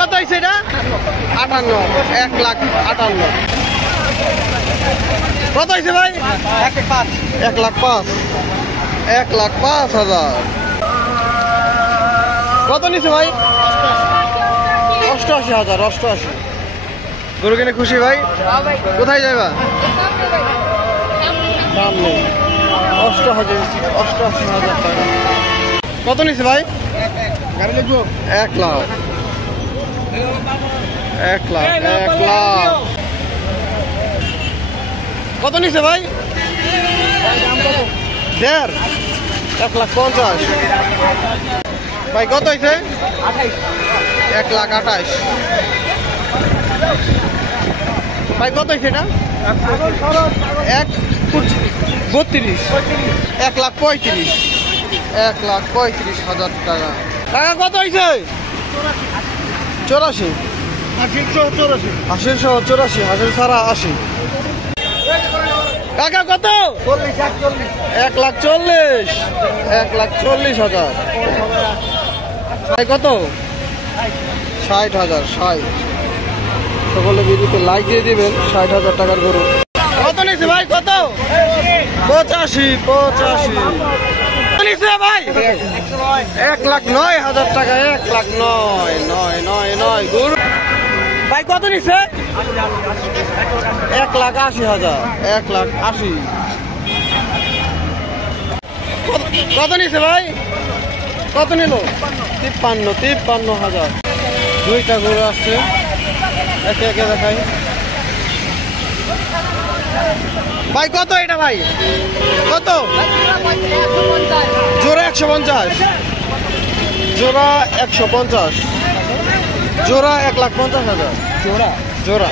কত হয়েছে এটা? 58, 1,58,000। কত হয়েছে ভাই? 1,05,000, 1,05,000। কত নিছে ভাই? 88,000, 88। গরু কিনে খুশি ভাই? কোথায় যাবা? সামনে। 88,000 টাকা। কত নিছে ভাই? 1 লাখ। 1 লাখ, 1 লাখ। কত নিছে ভাই? 1.5, 1,50,000। ভাই কত হয়েছে? 1,28,000। ভাই কত হয়েছে এটা? 1,32,000, 1,35,000, 1,35,000 টাকা। টাকা কত হয়েছে? 84, 80 হাসিল ছাড়া 80। কাকা কত? 1,40,000, 1,40,000। ভাই কত? 60,000, 60। সকলে ভিডিওতে লাইক দিয়ে দিবেন। 60,000 টাকার গরু। কত নিছে ভাই? কত? 85,000 নিছে ভাই? 1,09,000 টাকা। 1,09,999 গরু। ভাই কত নিছে? 1,80,000, 1,80,000। কত নিছে ভাই? কত নিল? 53,000। দুইটা গরু আসছে, একে একে দেখাই। ভাই কত এটা ভাই? কত? জোড়া 150, জোড়া 150, জোড়া 1,50,000। জোড়া জোড়া